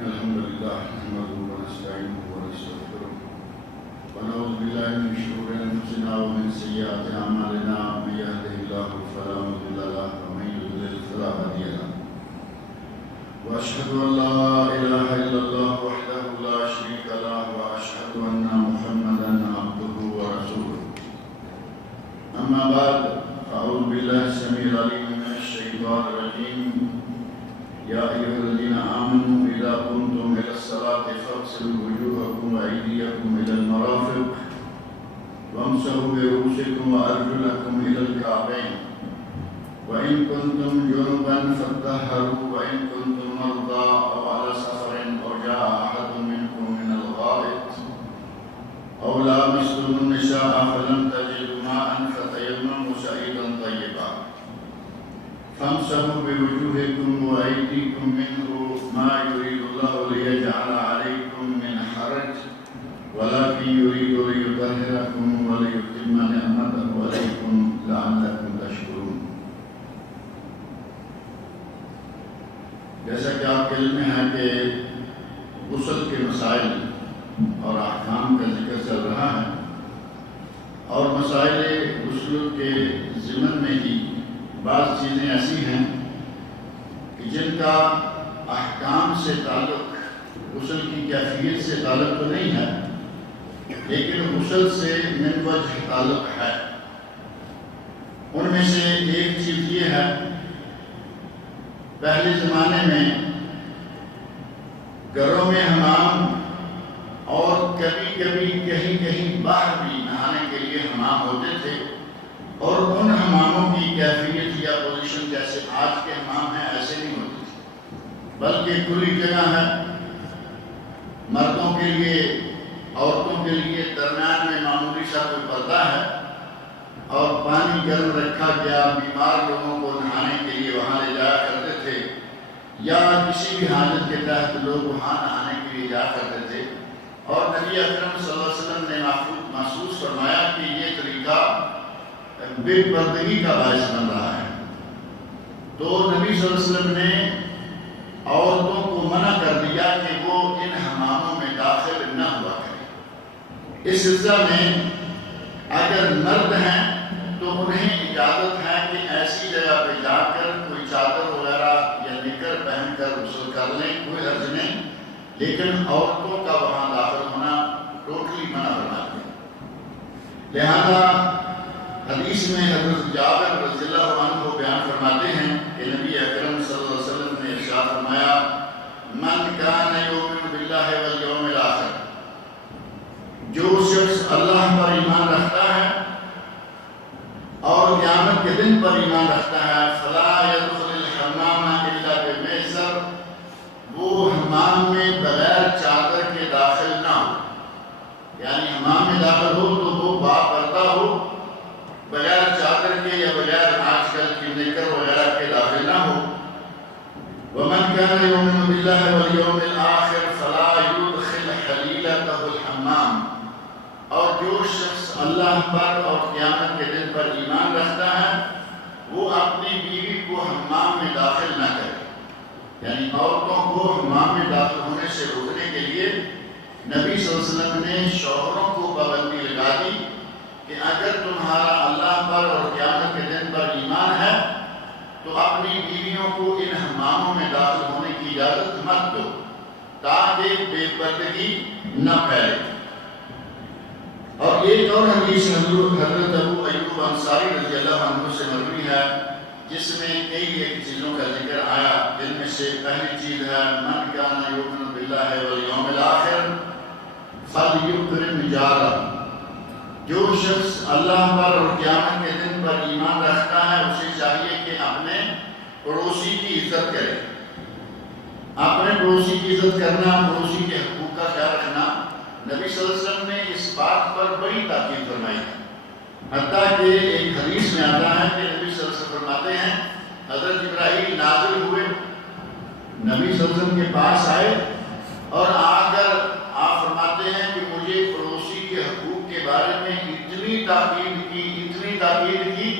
الحمد لله نحمده ونستعينه ونستغفره ونعوذ بالله من شرور انفسنا ومن سيئات اعمالنا من يهده الله فلا مضل له ومن يضلل فلا هادي له واشهد ان لا اله الا الله وحده لا شريك له واشهد ان محمدا عبده ورسوله اما بعد فاعوذ بالله السميع العليم من الشيطان الرجيم يا أيها الذين آمنوا إذا قمتم إلى الصلاة فاغسلوا وجوهكم وأيديكم إلى المرافق وامسحوا برؤوسكم وأرجلكم إلى الكعبين وإن كنتم جنبا فاطهروا وإن كنتم مرضى أو على سفر أو جاء أحد منكم من الغائط أو لامستم النساء فلم تجدوا ماء فتيمموا سعيدا طيبا فامسحوا بوجوهكم وأيديكم منه ما يريد الله ليجعل عليكم من حرج ولكن يريد ليطهركم وليتم نعمته عليكم لعلكم تشكرون. جیسا کہ آپ کے علم میں ہے کہ غسل کے مسائل اور احکام کا ذکر چل رہا ہے اور مسائل غسل کے ضمن میں ہی بعض چیزیں ایسی ہیں کہ جن کا احکام سے تعلق غسل کی کیفیت سے تعلق تو نہیں ہے لیکن غسل سے من وجہ تعلق ہے. ان میں سے ایک چیز یہ ہے پہلے زمانے میں گھروں میں حمام اور کبھی کبھی کہیں کہیں باہر بھی نہانے کے لیے حمام ہوتے تھے اور ان حماموں کی کیفیت یا پوزیشن جیسے آج کے حمام ہیں ایسے نہیں ہوتی تھی بلکہ کھلی جگہ ہے مردوں کے لیے عورتوں کے لیے درمیان میں معمولی سا کوئی پردہ ہے اور پانی گرم رکھا گیا بیمار لوگوں کو نہانے کے لیے وہاں لے جایا کرتے تھے یا کسی بھی حاجت کے تحت لوگ وہاں نہانے کے لیے جایا کرتے تھے اور نبی اکرم صلی اللہ علیہ وسلم نے محسوس فرمایا کہ یہ طریقہ بے پردگی کا باعث بن رہا ہے تو نبی صلی اللہ علیہ وسلم نے عورتوں کو منع کر دیا کہ وہ ان حماموں میں داخل نہ ہوا کریں. اس سلسلہ میں اگر مرد ہیں تو انہیں اجازت ہے کہ ایسی جگہ پہ جا کر کوئی چادر وغیرہ یا نکر پہن کر غسل کر لیں کوئی حرج نہیں لیکن عورتوں کا وہاں داخل ہونا ٹوٹلی منع بنا دیا. لہذا حدیث میں حضرت جابر رضی اللہ عنہ بیان فرماتے ہیں کہ نبی اکرم صلی اللہ علیہ وسلم نے ارشاد فرمایا من کان یؤمن باللہ والیوم الآخر جو شخص اللہ پر ایمان رکھتا ہے اور قیامت کے دن پر ایمان رکھتا ہے فلا يدخل الحمام الا بمیسر وہ حمام میں بغیر چادر کے داخل نہ ہو یعنی حمام میں داخل ہو تو وہ باپردہ ہو بغیر چادر کے یا بغیر آج کل کی نکر وغیرہ کے داخل نہ ہو. ومن كان يؤمن بالله واليوم الآخر فلا يدخل حليلته الحمام اور جو شخص اللہ پر اور قیامت کے دن پر ایمان رکھتا ہے وہ اپنی بیوی کو حمام میں داخل نہ کرے یعنی عورتوں کو حمام میں داخل ہونے سے روکنے کے لیے نبی صلی اللہ علیہ وسلم نے شوہروں کو پابندی لگا دی کہ اگر تمہارا اللہ پر اور قیامت کے دن پر ایمان ہے تو اپنی بیویوں کو ان حماموں میں داخل ہونے کی اجازت مت دو تاکہ بے پردگی نہ پھیلے. اور ایک اور حدیث حضرت ابو ایوب انصاری رضی اللہ عنہ سے مروی ہے جس میں کئی ایک چیزوں کا ذکر آیا جن میں سے پہلی چیز ہے من کان یؤمن باللہ والیوم الآخر فلیکرم جارہ جو شخص اللہ پر اور قیامت کے دن پر ایمان رکھتا ہے اسے چاہیے کہ اپنے پڑوسی کی عزت کرے. اپنے پڑوسی کی عزت کرنا پڑوسی کے حقوق کا خیال رکھنا نبی صلی اللہ علیہ وسلم نے اس بات پر بڑی تاکید فرمائی ہے حتیٰ کہ ایک حدیث میں آتا ہے کہ نبی صلی اللہ علیہ وسلم فرماتے ہیں حضرت ابراہیم نازل ہوئے نبی صلی اللہ علیہ وسلم کے پاس آئے اور آ کر آپ فرماتے ہیں کہ مجھے پڑوسی کے حقوق کے بارے میں اتنی تاکید کی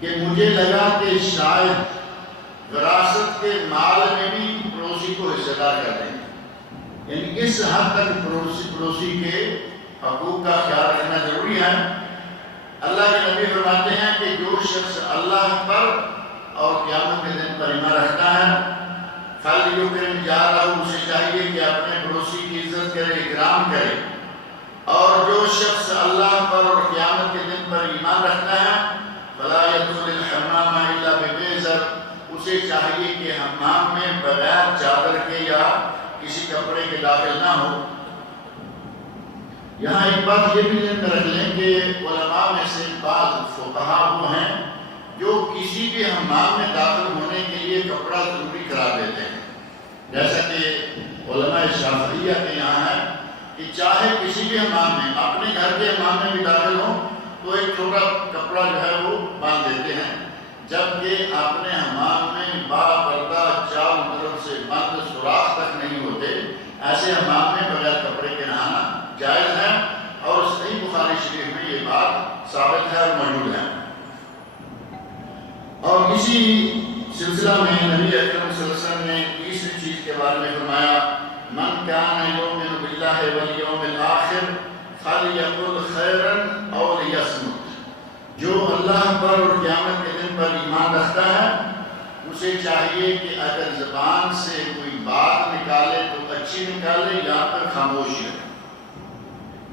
کہ مجھے لگا کہ شاید وراثت کے مال میں بھی پڑوسی کو حصہ ادا کر دیں گے۔ یعنی اس حد تک پڑوسی کے حقوق کا خیال رکھنا ضروری ہے۔ اللہ کے نبی فرماتے ہیں کہ جو شخص اللہ پر اور قیامت کے دن پر ایمان رکھتا ہے فَلْيُكْرِمْ جَارَهُ، اسے چاہیے کہ اپنے پڑوسی کی عزت کرے، اکرام کرے۔ اور جو شخص اللہ پر اور قیامت کے دن پر ایمان رکھتا ہے فَلَا يَدْخُلِ الْحَمَّامَ إِلَّا بِمِئْزَرٍ، اسے چاہیے کہ حمام میں بغیر چادر کے یا کسی کپڑے کے داخل نہ ہو۔ یہاں ایک بات یہ بھی ذہن میں رکھ لیں کہ علماء میں سے بعض فقہاء وہ ہیں جو کسی بھی حمام میں داخل ہونے کے لیے کپڑا ضروری قرار دیتے ہیں، جیسا کہ علماء شافعیہ کے یہاں ہے کہ چاہے کسی بھی حمام میں، اپنے گھر کے حمام میں بھی داخل ہو تو ایک چھوٹا کپڑا جو ہے وہ باندھ دیتے ہیں، جبکہ اپنے حمام میں باپردہ چاروں طرف سے بند سوراخ تک نہیں ہوتے، ایسے حمام میں بغیر کپڑے کے نہانا جائز ہے، اور صحیح بخاری شریف میں یہ بات ثابت ہے اور موجود ہے۔ اور اسی سلسلہ میں نبی اکرم صلی اللہ علیہ وسلم نے تیسری چیز کے بارے میں فرمایا من کان یؤمن باللہ والیوم الآخر فلیقل خیرا او لیصمت، جو اللہ پر اور قیامت کے دن پر ایمان رکھتا ہے اسے چاہیے کہ اگر زبان سے کوئی بات نکالے تو اچھی نکالے یا پھر خاموش رہے،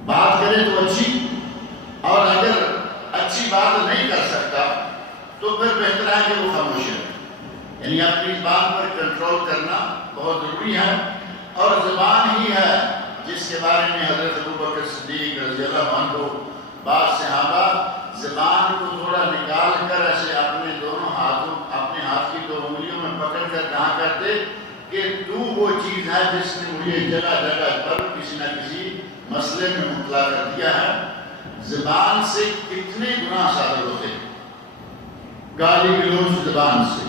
بات کرے تو اچھی، اور اگر اچھی بات نہیں کر سکتا تو پھر بہتر ہے کہ وہ خاموش ہے۔ یعنی اپنی زبان پر کنٹرول کرنا بہت ضروری ہے، اور زبان ہی ہے جس کے بارے میں حضرت ابوبکر صدیق رضی اللہ عنہ بعض صحابہ زبان کو تھوڑا نکال کر ایسے اپنے دونوں ہاتھوں، اپنے ہاتھ کی دو انگلیوں میں پکڑ کر کہا کرتے کہ تو وہ چیز ہے جس نے مجھے جگہ جگہ پر کسی نہ کسی مسئلے میں مبتلا کر دیا ہے۔ زبان سے کتنے گناہ صادر ہوتے ہیں، گالی گلوچ زبان سے،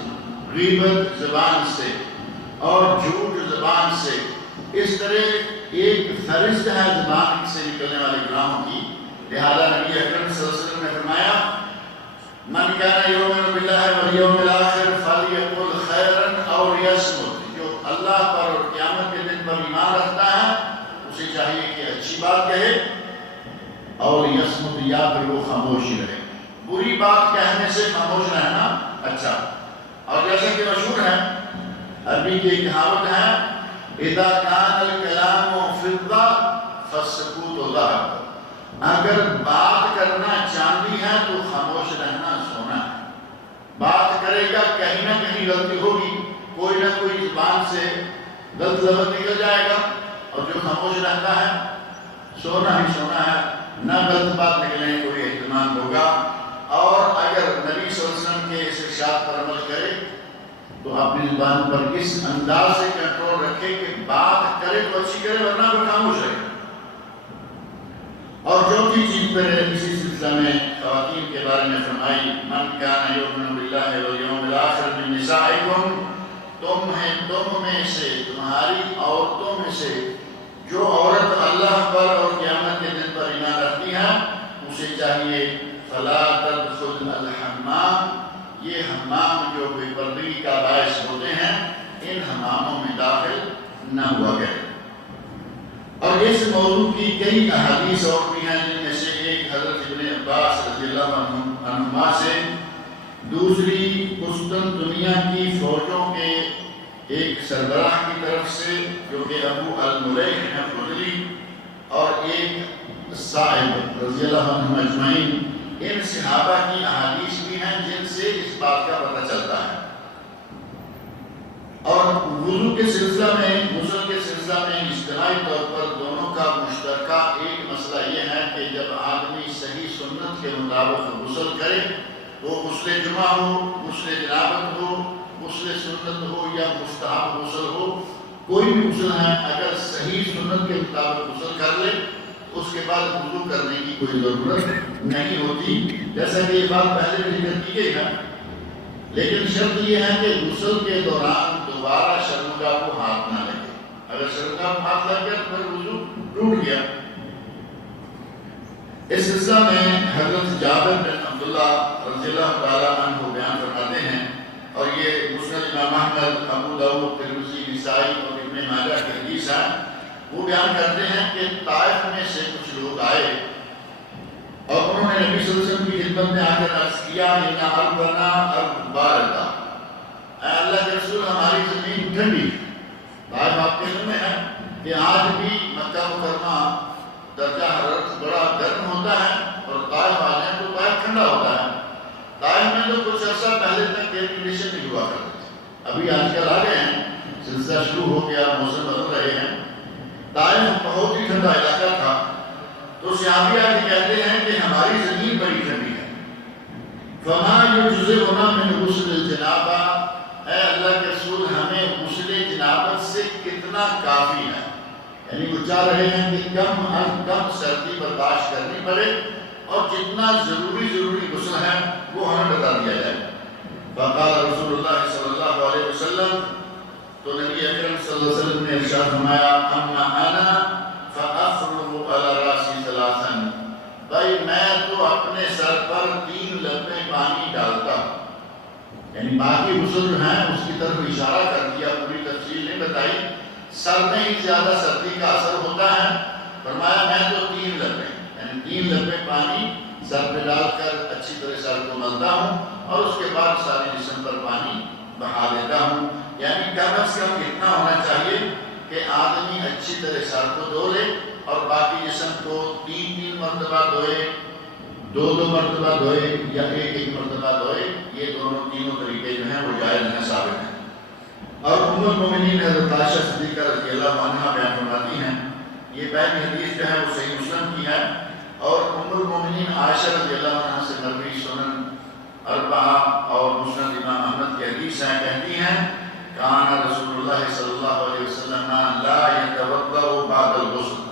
غیبت زبان سے، اور جھوٹ زبان سے، اس طرح ایک فہرست ہے زبان سے نکلنے والے گناہوں کی۔ لہذا نبی اکرم صلی اللہ علیہ وسلم نے فرمایا من کان یؤمن باللہ والیوم الآخر فلیقل خیرا او لیصمت، جو اللہ پر اور قیامت کے دن پر ایمان رکھتا ہے اسے چاہیے کہ اچھی بات کہے، اور یصمت یا پھر وہ خاموش رہے۔ بری بات کہنے سے خاموش رہنا اچھا۔ اور جیسا کہ مشہور ہے، عربی کی ایک کہاوت ہے اذا کان الکلام فضہ فالسکوت ذهب، اگر بات کرنا چاندی ہے تو خاموش رہنا سونا ہے۔ بات کرے گا کہیں نہ کہیں غلطی ہوگی، کوئی نہ کوئی زبان سے غلط لفظ نکل جائے گا، اور جو خاموش رہتا ہے سونا ہی سونا ہے، نہ غلط بات نکلنے کوئی اہتمام ہوگا۔ اور اگر نبی صلی اللہ علیہ وسلم کے اس ارشاد پر عمل کرے تو اپنی زبان پر اس انداز سے کنٹرول رکھے کہ بات کرے تو اچھی کرے ورنہ وہ خاموش رہے۔ اور چوتھی چیز پر اسی سلسلہ میں خواتین کے بارے میں فرمائی من کان یؤمن باللہ والیوم الآخر من نسائکم، تم میں سے، تمہاری عورتوں میں سے جو عورت اللہ پر اور قیامت کے دن پر ایمان رکھتی ہے اسے چاہیے فلا تدخل الحمام، یہ حمام جو بے پردگی کا باعث ہوتے ہیں ان حماموں میں داخل نہ ہوا کرے۔ اور اس موضوع کی کئی احادیث اور بھی ہیں، جن میں سے ایک حضرت ابن عباس رضی اللہ عنہما سے، دوسری قسطنطنیہ کی فوجوں کے ایک سربراہ کی طرف سے جو کہ ابو الملیح ہیں فضلی، اور ایک صاحب رضی اللہ عنہم اجمعین، ان صحابہ کی احادیث بھی ہیں جن سے اس بات کا پتہ چلتا ہے۔ اور وضو کے سلسلہ میں، غسل کے سلسلہ میں اجتماعی طور پر دونوں کا مشترکہ ایک مسئلہ یہ ہے کہ جب آدمی صحیح سنت کے مطابق غسل کرے، وہ غسل جمعہ ہو، غسل جنابت ہو، غسل سنت ہو یا مستحب غسل ہو، کوئی بھی غسل ہے، اگر صحیح سنت کے مطابق غسل کر لے اس کے بعد وضو کرنے کی کوئی ضرورت نہیں ہوتی، جیسا کہ یہ بات پہلے بھی ذکر کی گئی ہے۔ لیکن شرط یہ ہے کہ غسل کے دوران دوبارہ شرمگاہ کو ہاتھ نہ لگے، اگر شرمگاہ کو ہاتھ لگ گیا تو پھر وضو ٹوٹ گیا۔ اس سلسلہ میں حضرت جابر بن عبداللہ رضی اللہ تعالیٰ عنہ بیان فرماتے ہیں اور یہ مسند امام احمد، ابو داؤد، ترمذی، نسائی اور ابن ماجہ کی حدیث ہے، وہ بیان کرتے ہیں کہ طائف میں سے کچھ لوگ آئے اور انہوں نے نبی صلی اللہ علیہ وسلم کی خدمت میں آ کر عرض کیا اِنَّ أَرْضَنَا أَرْضٌ بَارِدَةٌ، اے اللہ کے رسول ہماری زمین ٹھنڈی ہے۔ طائف آپ کے علم میں ہے کہ آج بھی مکہ مکرمہ درجہ حرارت بڑا گرم ہوتا ہے اور طائف آ جائیں تو طائف ٹھنڈا ہوتا ہے۔ طائف میں تو کچھ عرصہ پہلے تک ایئر کنڈیشن نہیں ہوا کرتے تھے، ابھی آج کل آ گئے ہیں، سلسلہ شروع ہو گیا، موسم بدل رہے ہیں۔ طائف بہت ہی ٹھنڈا علاقہ تھا، تو صحابی آ کے کہتے ہیں کہ ہماری زمین بڑی ٹھنڈی ہے۔ فَمَا يُجْزِئُنَا مِنْ غُسْلِ الْجَنَابَةِ، اے اللہ کے رسول ہمیں غسل جنابت سے کتنا کافی ہے؟ یعنی وہ چاہ رہے ہیں کہ کم از کم سردی برداشت کرنی پڑے اور جتنا ضروری غسل ہے وہ ہمیں بتا دیا جائے۔ فقال رسول اللہ صلی اللہ علیہ وسلم، تو نبی اکرم صلی اللہ علیہ وسلم نے ارشاد فرمایا، اما انا فافرغ علی راسی ثلاثا، بھائی میں تو اپنے سر پر 3 لبے پانی ڈالتا ہوں۔ یعنی باقی غسل جو ہیں اس کی طرف اشارہ کر دیا، پوری تفصیل نہیں بتائی، سر میں ہی زیادہ سردی کا اثر ہوتا ہے، فرمایا میں تو 3 لبے یعنی 3 لبے پانی سر پہ ڈال کر اچھی طرح سر کو ملتا ہوں اور اس کے بعد سارے جسم پر پانی بہا دیتا ہوں۔ یعنی کم از کم اتنا ہونا چاہیے کہ آدمی اچھی طرح سر کو دھو لے اور باقی جسم کو 3 مرتبہ دھوئے، 2 مرتبہ دھوئے یا 1 مرتبہ دھوئے، یہ تینوں طریقے جو ہیں وہ جائز ہیں، ثابت ہیں۔ اور ام المومنین حضرت عائشہ صدیقہ رضی اللہ عنہا بیان فرماتی ہیں، یہ پہلی حدیث جو ہے وہ صحیح مسلم کی ہے، اور ام المومنین عائشہ رضی اللہ عنہا سے مروی سنن اربعہ اور مسند امام احمد کی حدیث ہیں، کہتی ہیں کان رسول اللہ صلی اللہ علیہ وسلم لا یتوضأ بعد الغسل،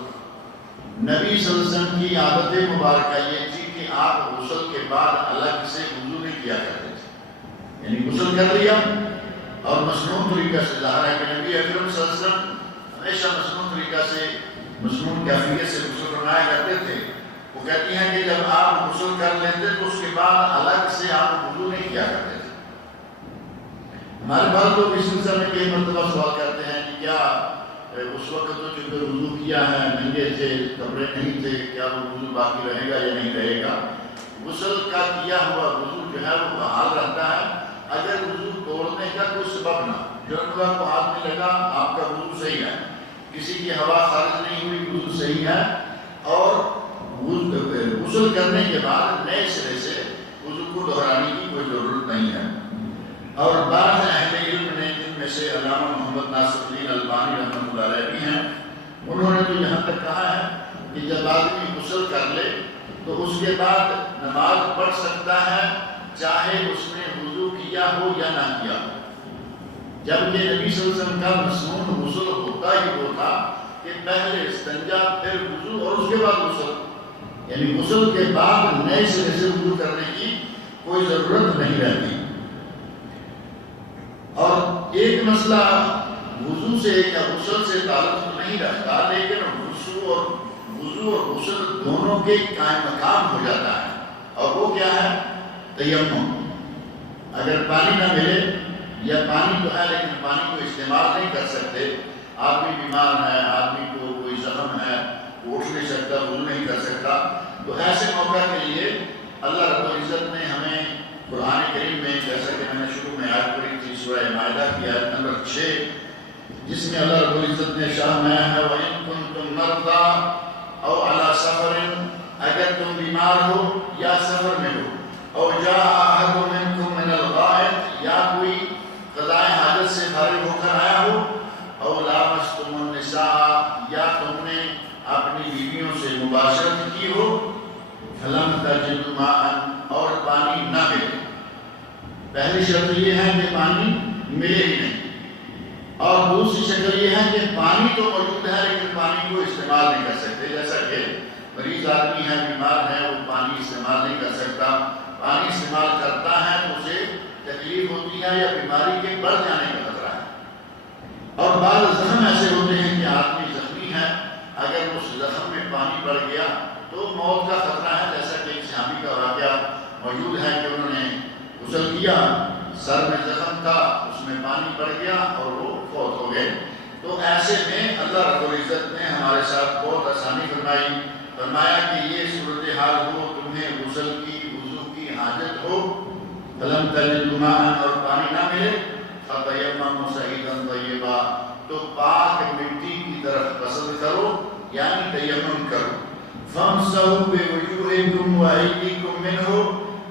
نبی صلی اللہ علیہ وسلم کی عادت مبارکہ یہ تھی کہ آپ غسل کے بعد الگ سے وضو نہیں کیا کرتے تھے، یعنی غسل کر لیا اور مسنون طریقہ سے، ظاہر ہے کہ نبی اکرم صلی اللہ علیہ وسلم ہمیشہ مسنون طریقہ سے، مسنون کیفیت سے غسل فرمایا کرتے تھے۔ وہ کہتی ہیں کہ جب آپ غسل کر لیتے تو اس کے بعد الگ سے آپ وضو نہیں کیا کرتے تھے۔ ہمارے بعض لوگ اس سلسلے میں کئی مرتبہ سوال کرتے ہیں کہ کیا اس وقت تو چونکہ وضو کیا ہے، ننگے تھے، کپڑے نہیں تھے، کیا وہ وضو باقی رہے گا یا نہیں رہے گا؟ غسل کا کیا ہوا وضو جو ہے وہ بحال رہتا ہے، اگر وضو توڑنے کا کوئی سبب نہ، جنگا کو ہاتھ میں لگا آپ کا وضو صحیح ہے، کسی کی ہوا خارج نہیں ہوئی وضو صحیح ہے، اور غسل کرنے کے بعد نئے سرے سے وضو کو دہرانے کی کوئی ضرورت نہیں ہے۔ اور بعض اہل علم نے، جن میں سے علامہ محمد ناصر الدین البانی رحمۃ اللہ علیہ بھی ہیں، انہوں نے تو یہاں تک کہا ہے کہ جب آدمی غسل کر لے تو اس کے بعد نماز پڑھ سکتا ہے، چاہے اس نے وضو کیا ہو یا نہ کیا ہو، جبکہ نبی صلی اللہ علیہ وسلم کا مسنون غسل ہوتا ہی وہ تھا کہ پہلے استنجا پھر وضو اور اس کے بعد غسل، یعنی غسل کے بعد نئے سرے سے وضو کرنے کی کوئی ضرورت نہیں رہتی۔ اور ایک مسئلہ وضو سے یا غسل سے تعلق نہیں رکھتا، لیکن وضو اور غسل دونوں کے قائم مقام ہو جاتا ہے، اور وہ کیا ہے؟ تیمم۔ اگر پانی نہ ملے یا پانی تو ہے لیکن پانی کو استعمال نہیں کر سکتے، آدمی بیمار ہے، آدمی کو کوئی زخم ہے، وہ اٹھ نہیں سکتا، وضو نہیں کر سکتا، تو ایسے موقع کے لیے اللہ رب العزت نے ہمیں قرآن کریم میں، جیسا کہ میں نے شروع میں آیت پڑھی تھی سورہ مائدہ کی آیت نمبر 6، جس میں اللہ رب العزت نے ارشاد فرمایا ہے وَإِن كُنتُم مَرْضَىٰ أَوْ عَلَىٰ سَفَرٍ، اگر تم بیمار ہو یا سفر میں ہو، أَوْ جَاءَ أَحَدٌ مِّنكُم مِّنَ الْغَائِطِ، یا کوئی قضائے حاجت سے فارغ ہو کر آیا ہو، أَوْ لَامَسْتُمُ النِّسَاءَ، یا تم نے اپنی بیویوں سے مباشرت کی ہو، فَلَمْ تَجِدُوا مَاءً، اور پانی نہ ملے۔ پہلی شرط یہ ہے کہ پانی ملے ہی نہیں، اور دوسری شکل یہ ہے کہ پانی تو موجود ہے لیکن پانی کو استعمال نہیں کر سکتے، جیسا کہ مریض آدمی ہے، بیمار ہے، وہ پانی استعمال نہیں کر سکتا، پانی استعمال کرتا ہے تو اسے تکلیف ہوتی ہے یا بیماری کے بڑھ جانے کا خطرہ ہے۔ اور بعض زخم ایسے ہوتے ہیں کہ آدمی زخمی ہے، اگر اس زخم میں پانی پڑ گیا تو موت کا خطرہ ہے، جیسا کہ ایک صحابی کا واقعہ موجود ہے کہ انہوں نے غسل کیا، سر میں زخم تو ایسے میں اللہ رب العزت نے ہمارے ساتھ بہت آسانی فرمائی، فرمایا کہ یہ صورتحال ہو، تمہیں غسل کی وضو کی حاجت ہو، فلم تجدوا ماء اور پانی نہ ملے، فتیمموا صعیدا طیبا تو پاک مٹی کی طرف قصد کرو یعنی تیمم کرو، فامسحوا بوجوہکم وایدیکم منہ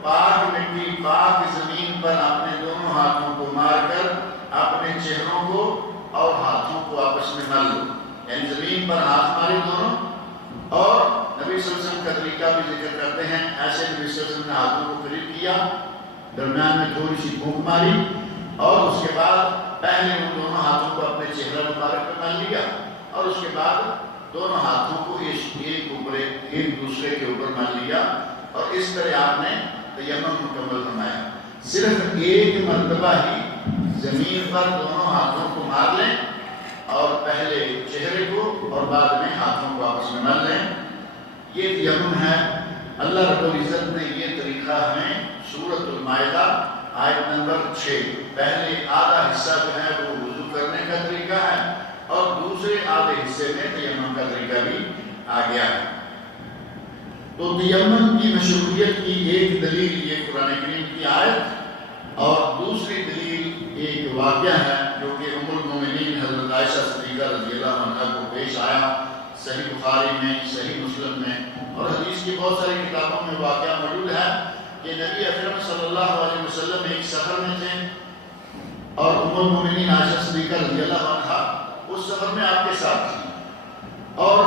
پاک مٹی پاک زمین پر اپنے دونوں ہاتھوں کو مار کر اپنے چہروں کو اور ہاتھوں کو آپس میں مل لو، یعنی زمین پر ہاتھ مارے دونوں، اور نبی صلی اللہ علیہ وسلم کا طریقہ بھی ذکر کرتے ہیں، ایسے نبی صلی اللہ علیہ وسلم نے ہاتھوں کو قریب کیا، درمیان میں تھوڑی سی پھونک ماری اور اس کے بعد پہلے ان دونوں ہاتھوں کو اپنے چہرہ مبارک پہ مل لیا اور اس کے بعد دونوں ہاتھوں کو ایک دوسرے کے اوپر مل لیا اور اس طرح آپ نے تیمم مکمل فرمایا۔ صرف ایک مرتبہ ہی زمین پر دونوں ہاتھوں کو مار لیں اور پہلے چہرے کو اور بعد میں ہاتھوں کو آپس میں مل لیں، یہ تیمم ہے۔ اللہ رب العزت نے یہ طریقہ ہمیں سورۃ المائدہ آیت نمبر 6 پہلے آدھا حصہ جو ہے وہ وضو کرنے کا طریقہ ہے اور دوسرے آدھے حصے میں تیمم کا طریقہ بھی آ گیا ہے۔ تو تیمم کی مشروعیت کی ایک دلیل یہ قرآن کریم کی آیت اور دوسری دلیل ایک واقعہ ہے جو کہ ام المومنین حضرت عائشہ صدیقہ رضی اللہ عنہا کو پیش آیا، صحیح بخاری میں، صحیح مسلم میں اور حدیث کی بہت ساری کتابوں میں واقعہ موجود ہے کہ نبی اکرم صلی اللہ علیہ وسلم ایک سفر میں تھے اور ام المومنین عائشہ صدیقہ رضی اللہ عنہا اس سفر میں آپ کے ساتھ تھی اور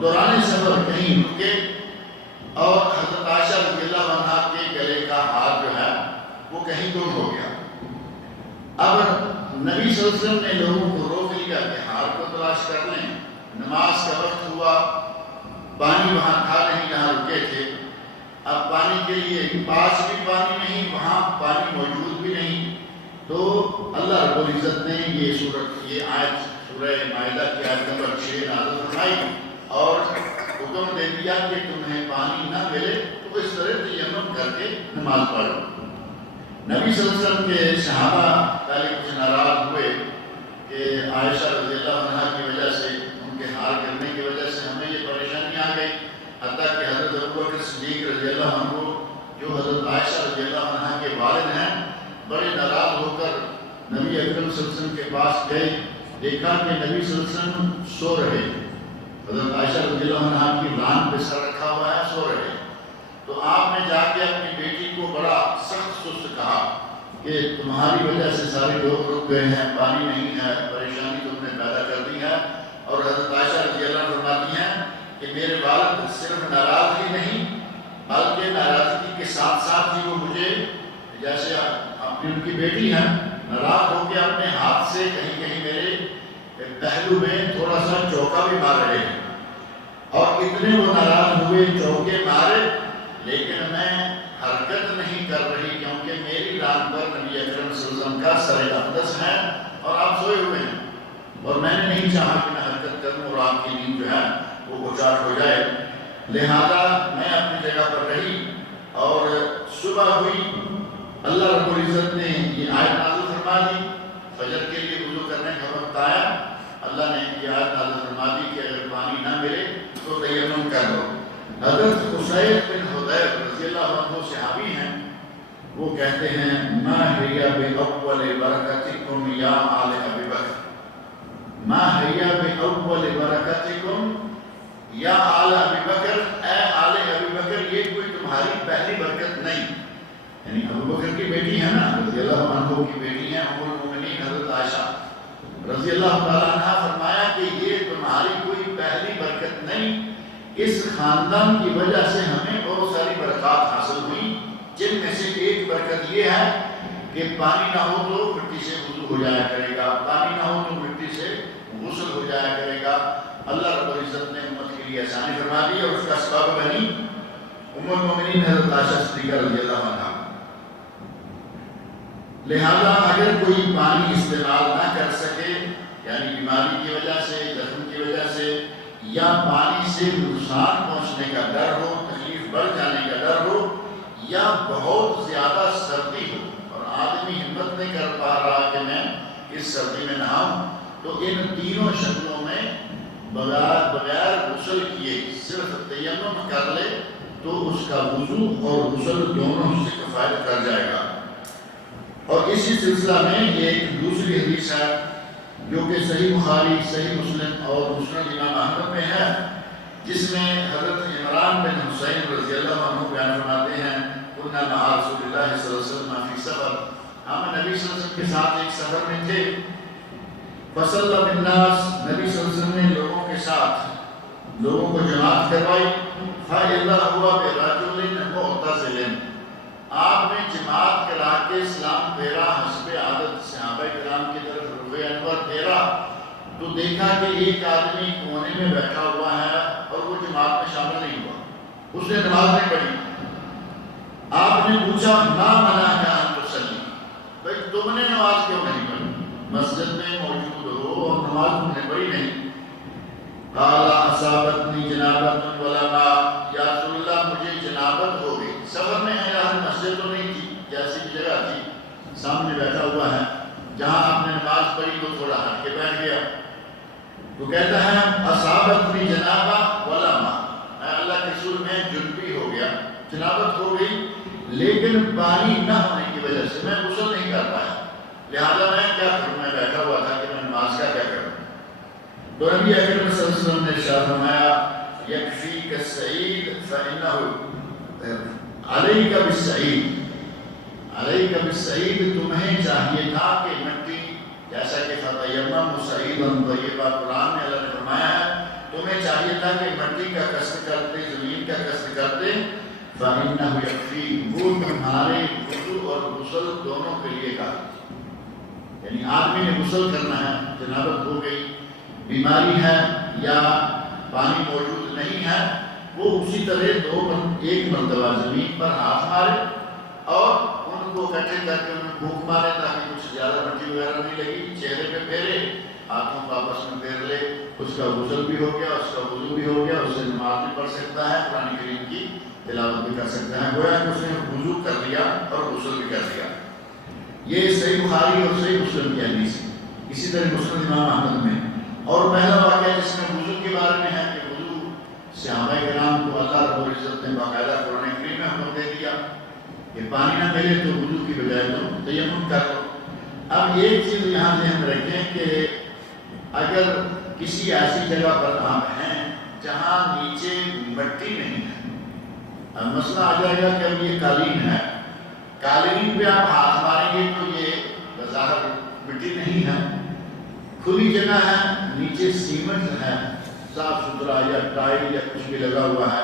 دوران سفر کہیں رکے اور حضرت عائشہ رضی اللہ عنہا کے گلے کا ہار جو ہے وہ کہیں گم ہو گیا۔ اب نبی صلی اللہ علیہ وسلم نے لوگوں کو روک لیا کہ ہار کو تلاش کر لیں، نماز کا وقت ہوا، پانی وہاں تھا نہیں جہاں رکے تھے، اب پانی کے لیے پاس بھی پانی نہیں، وہاں پانی موجود بھی نہیں، تو اللہ رب العزت نے یہ آیت سورہ مائدہ کی آیت نمبر 6 نازل فرمائی اور حکم دے دیا کہ تمہیں پانی نہ ملے تو اس طرح تیمم کر کے نماز پڑھو۔ نبی صلی اللہ علیہ وسلم کے صحابہ پہلے کچھ ناراض ہوئے کہ عائشہ رضی اللہ عنہا کی وجہ سے، ان کے ہار کرنے کی وجہ سے ہمیں یہ پریشانی آ گئی، حتیٰ کہ حضرت ابوبکر صدیق رضی اللہ عنہ جو حضرت عائشہ رضی اللہ عنہا کے والد ہیں بڑے ناراض ہو کر نبی اکرم صلی اللہ علیہ وسلم کے پاس گئے، دیکھا کہ نبی صلی اللہ علیہ وسلم سو رہے، حضرت عائشہ رضی اللہ عنہا کی ران پہ سر رکھا ہوا ہے، سو رہے، تو آپ نے جا کے اپنی بیٹی کو بڑا سخت سست کہا کہ تمہاری وجہ سے سارے لوگ رک گئے ہیں، پانی نہیں ہے، پریشانی تم نے پیدا کر دی ہے، اور حضرت عائشہ رضی اللہ عنہ فرماتی ہیں کہ میرے والد صرف ناراض ہی نہیں بلکہ ناراضگی کے ساتھ ساتھ ہی وہ مجھے جیسے اپنی ان کی بیٹی ہے ناراض ہو کے اپنے ہاتھ سے کہیں کہیں میرے پہلو میں تھوڑا سا چوکا بھی مار رہے ہیں، اور اتنے وہ ناراض ہوئے، چوکے مارے، لیکن میں حرکت نہیں کر رہی کیونکہ میری ران پر نبی اکرم صلی اللہ علیہ وسلم کا سر اقدس ہے اور آپ سوئے ہوئے ہیں، اور میں نے نہیں چاہا کہ میں حرکت کروں اور آپ کی نیند جو ہے وہ اچاٹ ہو جائے، لہذا میں اپنی جگہ پر رہی اور صبح ہوئی، اللہ رب العزت نے یہ آیت نازل فرما دی، فجر کے لیے وضو کرنے کا وقت آیا، اللہ نے یہ آیت نازل فرما دی کہ اگر پانی نہ ملے تو تیمم کر لو۔ حضرت حسین بن حضیر رضی اللہ عنہ صحابی ہیں، وہ کہتے ہیں ما ہی بأول برکتکم یا آل ابی بکر، ما ہی بأول برکتکم یا آل ابی بکر، اے آل ابی بکر یہ کوئی تمہاری پہلی برکت نہیں، یعنی ابو بکر کی بیٹی ہے نا، رضی اللہ عنہ کی بیٹی ہے ام المومنین حضرت عائشہ رضی اللہ تعالیٰ عنہ، فرمایا کہ یہ تمہاری کوئی پہلی برکت نہیں، اس خاندان کی وجہ سے ہمیں بہت ساری برکات حاصل ہوئی، جن میں سے ایک برکت یہ ہے کہ پانی نہ ہو تو مٹی سے وضو ہو جایا کرے گا، پانی نہ ہو تو مٹی سے غسل ہو جایا کرے گا۔ اللہ رب العزت نے امت کے لیے آسانی فرما دی اور اس کا سبب بنی ام المومنین حضرت عائشہ صدیقہ رضی اللہ عنہا۔ لہذا اگر کوئی پانی استعمال نہ کر سکے، یعنی بیماری کی وجہ سے، زخم کی وجہ سے، یا پانی سے نقصان پہنچنے کا ڈر ہو، تکلیف بڑھ جانے کا ڈر ہو، یا بہت زیادہ سردی ہو اور آدمی ہمت نہیں کر پا رہا کہ میں اس سردی میں نہاؤں، تو ان تینوں شکلوں میں بغیر غسل کیے صرف تیمم کر لے تو اس کا وضو اور غسل دونوں سے کفایت کر جائے گا۔ اور اسی سلسلہ میں یہ ایک دوسری حدیث ہے جو کہ صحیح بخاری، صحیح مسلم اور مسند امام احمد میں ہے، جس میں حضرت عمران بن حسین رضی اللہ عنہ بیان فرماتے ہیں کنا مع رسول اللہ صلی اللہ علیہ وسلم فی سفر، ہم نبی صلی اللہ علیہ وسلم کے ساتھ ایک سفر میں تھے، فصلی بالناس، نبی صلی اللہ علیہ وسلم نے لوگوں کے ساتھ لوگوں کو جماعت کروائی، فَإِذَا هُوَ بِرَجُلٍ مُعْتَزِلٍ، آپ نے جماعت کرا کے سلام پھیرا، حسب عادت صحابہ کرام کی طرف رخ انور پھیرا تو دیکھا کہ ایک آدمی کونے میں بیٹھا ہوا ہے اور وہ جماعت میں شامل نہیں ہوا، اس نے نماز نہیں پڑھی۔ آپ نے پوچھا ما منعک ان تصلی، بھائی تم نے نماز کیوں نہیں پڑھی؟ مسجد میں موجود ہو اور نماز تم نے پڑھی نہیں۔ قال اصابتنی جنابت ولا ماء، یا رسول اللہ مجھے جنابت ہو گئی، سفر میں ہے یہاں، مسجد تو نہیں تھی، جیسی کی جگہ تھی، سامنے بیٹھا ہوا ہے، جہاں آپ نے نماز پڑھی تو تھوڑا ہٹ کے بیٹھ گیا، تو کہتا ہے اصابتنی جنابہ ولا ماء، اے اللہ کے رسول میں جنبی ہو گیا، جنابت ہو گئی لیکن پانی نہ ہونے کی وجہ سے میں غسل نہیں کر پایا، لہذا میں کیا کروں، میں بیٹھا ہوا تھا کہ میں نماز کا کیا کروں؟ تو نبی اکرم صلی اللہ علیہ وسلم نے ارشاد فرمایا یکفیک السعید فإنہ علیک بالسعید، علیک بالسعید، تمہیں چاہیے تھا کہ مٹی، جیسا کہ فَتَيَمَّمُوا صَعِيدًا طَيِّبًا قرآن میں اللہ نے فرمایا ہے، تمہیں چاہیے تھا کہ مٹی کا قصد کرتے، زمین کا قصد کرتے، فَإِنَّهُ يَكْفِيكُ، وہ تمہارے وضو اور غسل دونوں کے لیے کافی، یعنی آدمی نے غسل کرنا ہے، جنابت ہو گئی، بیماری ہے یا پانی موجود نہیں ہے، وہ اسی طرح ایک مرتبہ زمین پر ہاتھ مارے اور ان کو اکٹھے کر کے انہیں پھونک مارے تاکہ کچھ زیادہ مٹی وغیرہ نہیں لگی، چہرے پہ پھیرے، ہاتھوں کو آپس میں پھیر لے، اس کا غسل بھی ہو گیا، اس کا وضو بھی ہو گیا، اس سے نماز بھی پڑھ سکتا ہے، قرآن کریم کی تلاوت بھی کر سکتا ہے، گویا کہ اس نے وضو کر لیا اور غسل بھی کر لیا۔ یہ صحیح بخاری اور صحیح مسلم کی حدیث ہے، اسی طرح مسلم امام احمد میں۔ اور پہلا واقعہ جس میں وضو کے بارے میں ہے کہ وضو صحابہ کرام کو اللہ رب العزت نے باقاعدہ قرآن کریم میں حکم دے دیا کہ پانی نہ ملے تو وضو کی بجائے تم تیمم کر لو۔ اب ایک چیز یہاں ذہن رکھیں کہ اگر کسی ایسی جگہ پر آپ ہیں جہاں نیچے مٹی نہیں ہے، اب مسئلہ آ جائے گا کہ اب یہ قالین ہے، قالین پہ آپ ہاتھ ماریں گے تو یہ بظاہر مٹی نہیں ہے، کھلی جگہ ہے، نیچے سیمنٹ ہے، صاف ستھرا یا ٹائل یا کچھ بھی لگا ہوا ہے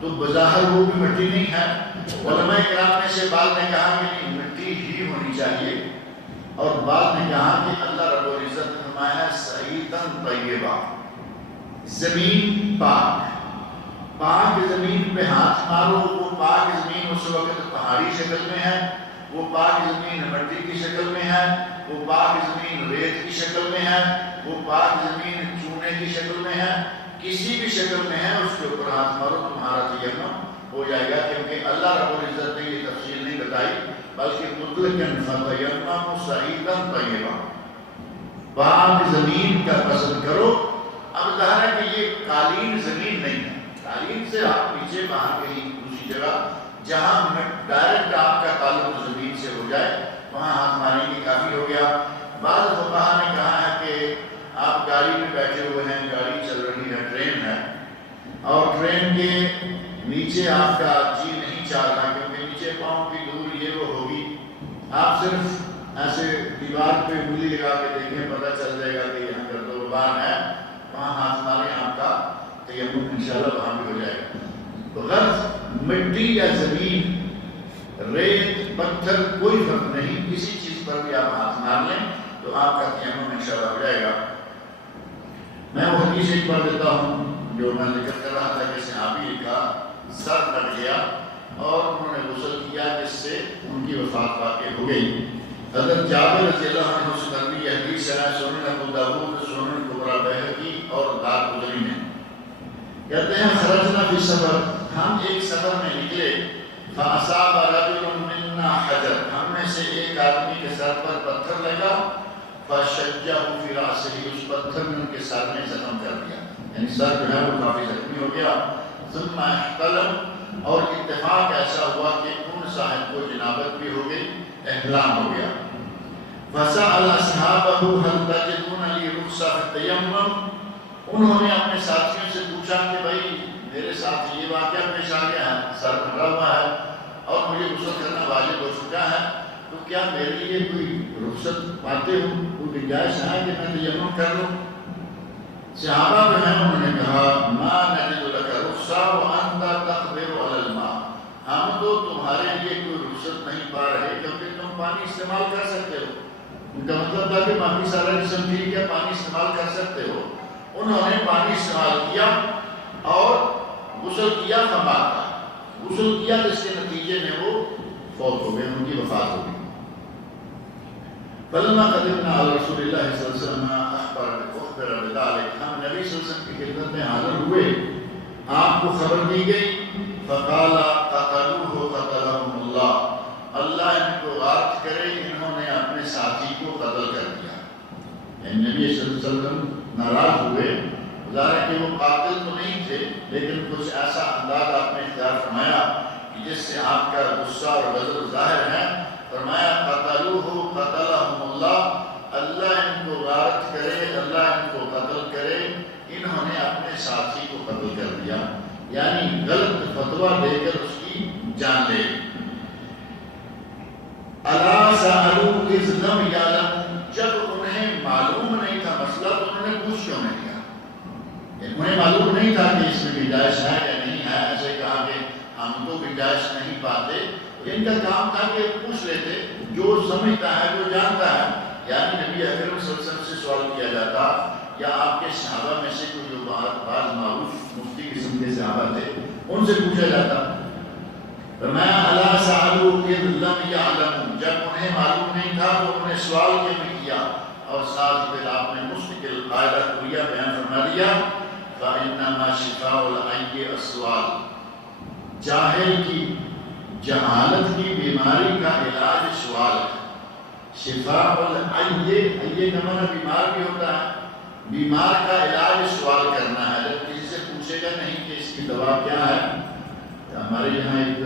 تو بظاہر وہ بھی مٹی نہیں ہے۔ علماء کرام میں سے بعض نے کہا کہ مٹی ہی ہونی چاہیے، اور بعض نے کہا کہ اللہ رب العزت نے فرمایا ہے صعیداً طیبا، زمین پاک، پاک زمین پہ ہاتھ مارو، وہ پاک زمین اس وقت پہاڑی شکل میں ہے، وہ پاک زمین مٹی کی شکل میں ہے، وہ پاک زمین ریت کی شکل میں ہے، وہ پاک زمین چونے کی شکل میں ہے، کسی بھی شکل میں ہے، اس کے اوپر ہاتھ مارو تمہارا تیمم ہو جائے گا، کیونکہ اللہ رب العزت نے یہ تفصیل نہیں بتائی بلکہ مطلقاً فَتَيَمَّمُوا صَعِيدًا طَيِّبًا، پاک زمین کا قصد کرو۔ اب ظاہر ہے کہ یہ قالین زمین نہیں ہے، قالین سے آپ نیچے باہر کہیں دوسری جگہ جہاں ڈائریکٹ آپ کا تعلق زمین سے ہو جائے وہاں ہاتھ ماریں گے کافی ہو گیا۔ بعض فقہا نے کہا ہے کہ آپ گاڑی میں بیٹھے ہوئے ہیں، گاڑی چل رہی ہے، ٹرین ہے، اور ٹرین کے نیچے آپ کا جی نہیں چاہ رہا کیونکہ نیچے پاؤں کی دور یہ وہ ہوگی، آپ صرف ایسے دیوار پہ انگلی لگا کے دیکھیں، پتہ چل جائے گا کہ یہاں گردوبان ہے، وہاں ہاتھ ماریں، آپ کا تیمم انشاءاللہ وہاں بھی ہو جائے گا۔ تو غرض مٹی یا زمین، ریت، پتھر، کوئی فرق نہیں، کسی چیز پر بھی آپ ہاتھ مار لیں تو آپ کا تیمم انشاءاللہ ہو جائے گا۔ میں وہ حدیث ایک بار دیتا ہوں جو میں ذکر کر رہا تھا کہ صحابی کا سر کٹ گیا اور انہوں نے غسل کیا جس سے ان کی وفات واقع ہو گئی۔ حضرت جابر رضی اللہ عنہ سے مروی یہ حدیث ہے، سنن ابو داؤد، سنن کبریٰ بیہقی اور دارقطنی میں، کہتے ہیں خرجنا فی سفر، ہم ایک سفر میں نکلے، فاصاب رجل منا حجر، ہم میں سے ایک آدمی کے سر پر پتھر لگا، فشجّهُ فِي رَأْسِهِ، اس پتھر نے ان کے سر میں زخم کر دیا، یعنی سر جو ہے وہ کافی زخمی ہو گیا۔ ثم احتلم، اور اتفاق ایسا ہوا کہ ان صاحب کو جنابت بھی ہو گئی، احتلام ہو گیا۔ فسأل أصحابه هل تجدون لي رخصة في التيمم، انہوں نے اپنے ساتھیوں سے پوچھا کہ بھائی میرے ساتھ یہ واقعہ پیش آ گیا ہے، سر پھٹا ہوا ہے اور مجھے غسل کرنا واجب ہو چکا ہے، تو کیا میرے لیے کوئی رخصت پاتے ہو، کوئی گنجائش ہے کہ میں تیمم کر لوں؟ صحابہ جو ہیں انہوں نے کہا ما نجد لك رخصة وأنت تقدر على الماء، ہم تو تمہارے لیے کوئی رخصت نہیں پا رہے کیونکہ تم پانی استعمال کر سکتے ہو۔ ان کا مطلب تھا کہ باقی سارا جسم ٹھیک ہے، پانی استعمال کر سکتے ہو۔ انہوں نے پانی استعمال کیا اور غسل کیا، فمات، غسل کیا جس کے نتیجے میں وہ فوت ہو گئے، ان کی وفات ہو گئی۔ فلما قدمنا على رسول اللہ صلی اللہ علیہ وسلم اخبر بذلك، ہم نبی صلی اللہ علیہ وسلم کی خدمت میں حاضر ہوئے، آپ کو خبر دی گئی۔ فقال قتلوه قتلهم اللہ، اللہ ان کو غارت کرے، انہوں نے اپنے ساتھی کو قتل کر دیا۔ یعنی نبی صلی اللہ علیہ وسلم ناراض ہوئے، ظاہر ہے کہ وہ قاتل تو نہیں تھے لیکن کچھ ایسا انداز آپ نے اختیار فرمایا کہ جس سے آپ کا غصہ اور غضب ظاہر ہے۔ فرمایا قتلوه قتلهم اللہ، اللہ ان کو غارت کرے، اللہ ان کو قتل کرے، انہوں نے اپنے ساتھی کو قتل کر دیا، یعنی غلط فتویٰ دے کر اس کی جان لے۔ الا سألوا اذ لم يعلموا، جب انہیں معلوم نہیں تھا مسئلہ تو انہوں نے پوچھ کیوں نہیں کیا؟ انہیں معلوم نہیں تھا کہ اس میں گنجائش ہے یا نہیں ہے، ایسے کہا کہ ہم تو گنجائش نہیں پاتے، ان کا کام تھا کہ پوچھ لیتے، جو سمجھتا ہے جو جانتا ہے۔ یعنی نبی اکرم صلی اللہ علیہ وسلم سے سوال کیا جاتا یا آپ کے صحابہ میں سے کوئی جو بعض معروف مفتی قسم کے صحابہ تھے ان سے پوچھا جاتا۔ فرمایا الا سألوا اذ لم يعلموا، جب انہیں معلوم نہیں تھا تو انہوں نے سوال کیوں نہیں کیا؟ اور ساتھ پھر آپ نے مستقل قاعدہ کلیہ بیان فرما دیا، فإنما شفاء العی السؤال، جاہل کی جہالت کی بیماری کا علاج سوال ہے۔ شفاء العی، عی کا معنی بیمار بھی ہوتا ہے، بیمار کا علاج سوال کرنا ہے۔ جب کسی سے پوچھے گا نہیں کہ اس کی دوا کیا ہے، ہمارے یہاں ایک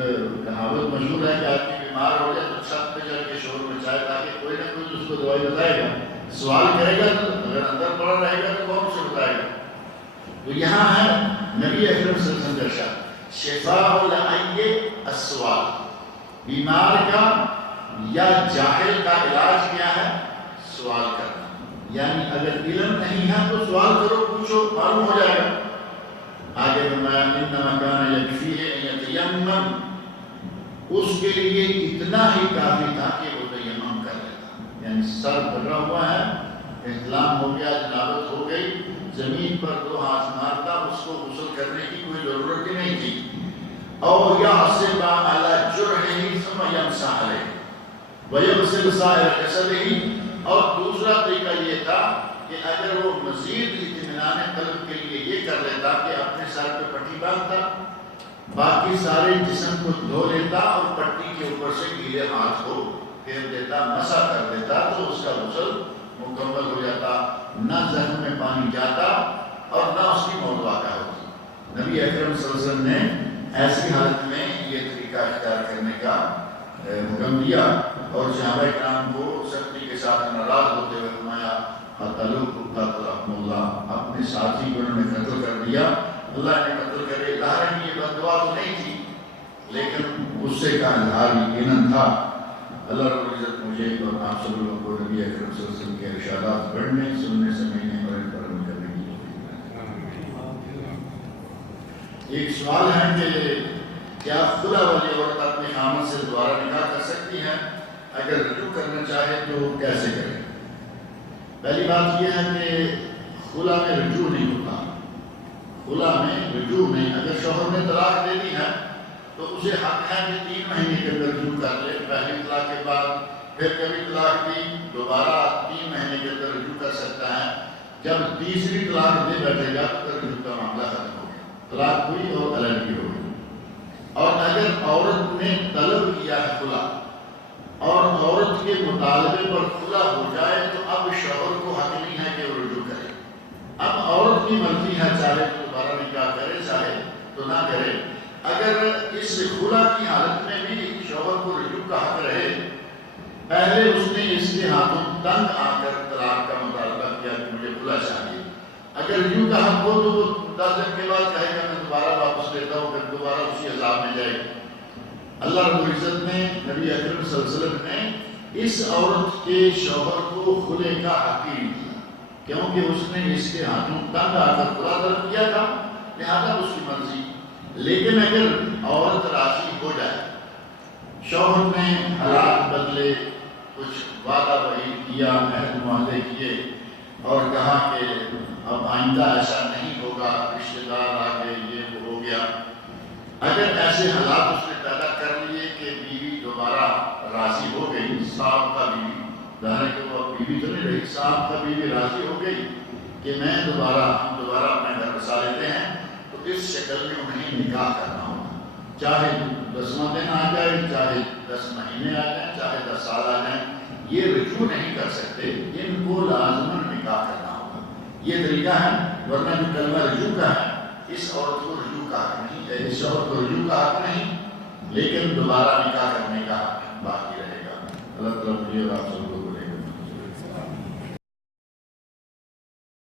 کہاوت مشہور ہے کہ آدمی بیمار ہو جائے تو چھت پہ چڑھ کے شور مچائے تاکہ کوئی نہ کوئی اس کو دوائی بتائے گا، سوال کرے گا تو اگر اندر پڑا رہے گا تو کون سے بتائے گا؟ تو یہاں ہے نبی اکرم صلی اللہ علیہ وسلم کا ارشاد، شفاء العی السؤال، بیمار کا یا جاہل کا علاج کیا ہے؟ سوال کرنا۔ یعنی اگر علم نہیں ہے تو سوال کرو، پوچھو، معلوم ہو جائے گا۔ آگے فرمایا انما کان یکفیہ ان یتیمم، اس کے لیے اتنا ہی کافی تھا کہ وہ تیمم کر لیتا، یعنی سر پھٹا ہوا ہے، احتلام ہو گیا، جنابت ہو گئی، زمین پر دو ہاتھ مارتا، اس کو غسل کرنے کی کوئی ضرورت ہی نہیں تھی۔ اور یحسب علی جرحہ ثم یمسح علیہ ویغسل سائر جسدہ، اور دوسرا طریقہ یہ تھا کہ اگر وہ مزید اطمینان قلب کے لیے یہ کر لیتا کہ اپنے سر پہ پٹی باندھتا، باقی سارے جسم کو دھو لیتا اور پٹی کے اوپر سے گیلے ہاتھ کو پھیر دیتا، مسح کر دیتا، تو اس کا غسل مکمل ہو جاتا، نہ زخم میں پانی جاتا اور نہ اس کی موت واقع ہوتی۔ نبی اکرم صلی اللہ علیہ وسلم نے ایسی حالت میں یہ طریقہ اختیار کرنے کا حکم دیا، اور صحابہ کرام کو سختی کے ساتھ ناراض ہوتے ہوئے فرمایا قتلوه قتلهم اللہ، اپنے ساتھی کو انہوں نے قتل کر دیا، اللہ نے قتل کرے۔ ظاہر ہے یہ بد دعا تو نہیں تھی لیکن غصے کا اظہار یقیناً تھا۔ اللہ رب العزت مجھے اور آپ سب لوگوں کو نبی اکرم صلی اللہ علیہ وسلم کے ارشادات پڑھنے، سننے، سمجھنے اور ان پر عمل کرنے کی توفیق عطا۔ ایک سوال ہے کہ کیا خلا والی عورت اپنے خامد سے دوبارہ نکاح کر سکتی ہے؟ اگر رجوع کرنا چاہے تو کیسے کرے؟ پہلی بات یہ ہے کہ خلا میں رجوع نہیں ہوتا، خلا میں رجوع نہیں۔ اگر شوہر نے طلاق دے دی ہے تو اسے حق ہے کہ 3 مہینے کے اندر رجوع کر لے، پہلی طلاق کے بعد پھر کبھی طلاق دی، دوبارہ 3 مہینے کے اندر رجوع کر سکتا ہے۔ جب تیسری طلاق دے بیٹھے گا تو رجوع کا معاملہ ختم ہو گیا، طلاق ہوئی اور علیحدگی ہو گئی۔ اور اگر عورت نے طلب کیا ہے خلا، اور عورت کے مطالبے پر کھلا ہو جائے تو اب شوہر کو حق نہیں ہے کہ وہ رجوع کرے. اب عورت کی مرضی ہے، چاہے تو دوبارہ نکاح کرے چاہے تو نہ کرے. اگر اس خلا کی حالت میں بھی شوہر کو رجوع کا حق رہے، پہلے اس نے اس کے ہاتھوں تنگ آ کر طلاق کا مطالبہ کیا کہ مجھے خلا چاہیے، اگر رجوع کا حق ہو تو وہ 10 دن کے بعد کہے گا میں دوبارہ واپس لیتا ہوں، پھر دوبارہ اسی عذاب میں جائے گی. اللہ رب العزت نے، نبی اکرم صلی اللہ علیہ وسلم نے اس عورت کے شوہر کو خلے کا حق ہی نہیں دیا، کیونکہ اس نے اس کے ہاتھوں تنگ آ کر خلا طلب کیا تھا، لہذا اس کی مرضی. لیکن اگر عورت راضی ہو جائے، شوہر نے حالات بدلے، کچھ وعدہ وعید کیا، عہد معاہدے کیے اور کہا کہ اب آئندہ ایسا نہیں ہوگا، رشتے دار آ گئے، یہ وہ ہو گیا، اگر ایسے حالات اس نے پیدا کر لیے کہ بیوی دوبارہ راضی ہو گئی، صاحب کا بیوی، ظاہر ہے کہ وہ بیوی تو نہیں رہی، صاحب کا بیوی راضی ہو گئی کہ ہم دوبارہ اپنے گھر بسا لیتے ہیں، تو اس شکل میں انہیں نکاح کرنا ہوگا، چاہے 10واں دن آ جائے، چاہے 10 مہینے آ جائیں، چاہے 10 سال آ جائیں، یہ رجوع نہیں کر سکتے، ان کو لازماً نکاح کرنا ہوگا. یہ طریقہ ہے، ورنہ جو کلمہ رجوع کا ہے، اس عورت کو رجوع کا حق نہیں ہے، اس عورت کو رجوع کا حق نہیں، لیکن دوبارہ نکاح کرنے کا حق باقی رہے گا. اللہ تعالیٰ مجھے اور آپ سب کو